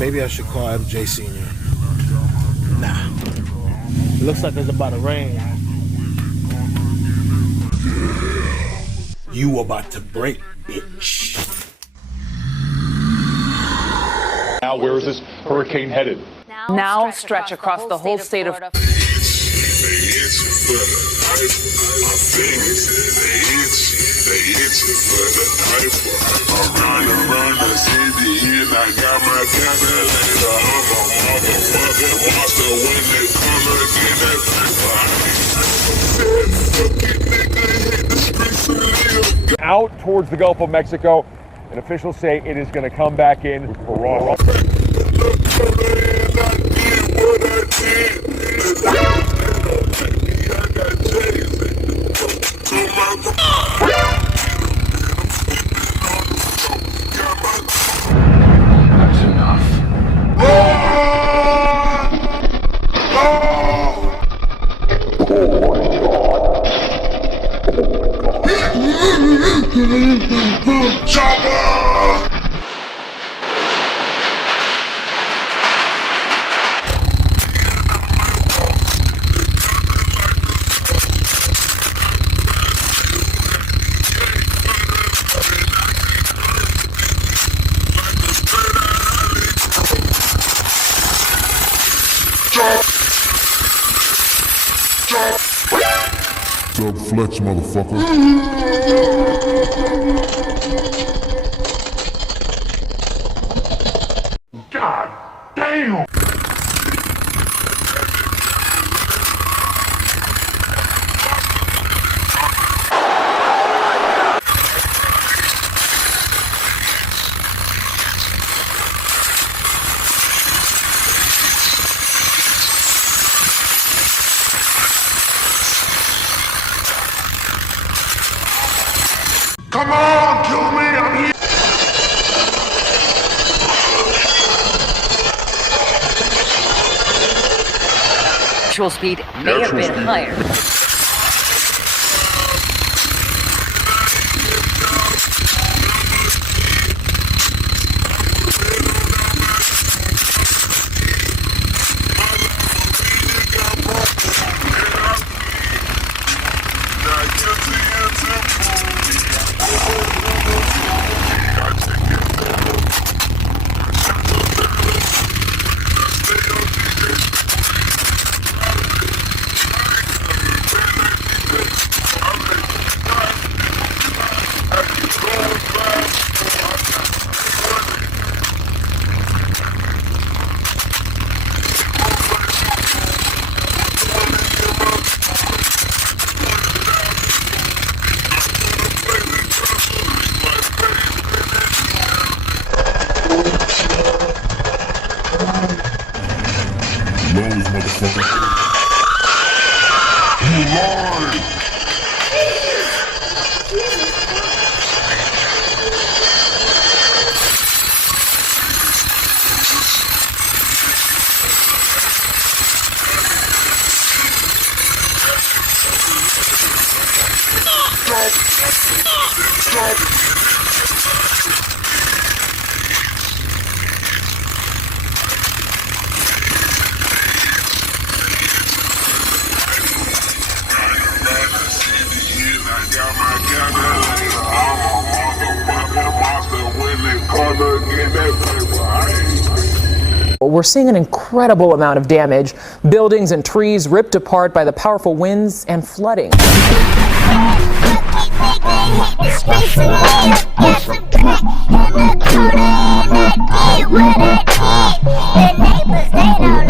Maybe I should call MJ Sr. Nah. It looks like it's about to rain. You about to break, bitch. Now, where is this hurricane headed? Now stretch across the whole state of Florida. Out towards the Gulf of Mexico, and officials say it is going to come back in for raw. That's enough. Flex, motherfucker. God damn! Come on, kill me, I'm here! Actual speed may have been higher. Lowe's, motherfucker. You lied! We're seeing an incredible amount of damage. Buildings and trees ripped apart by the powerful winds and flooding. The neighbors, they don't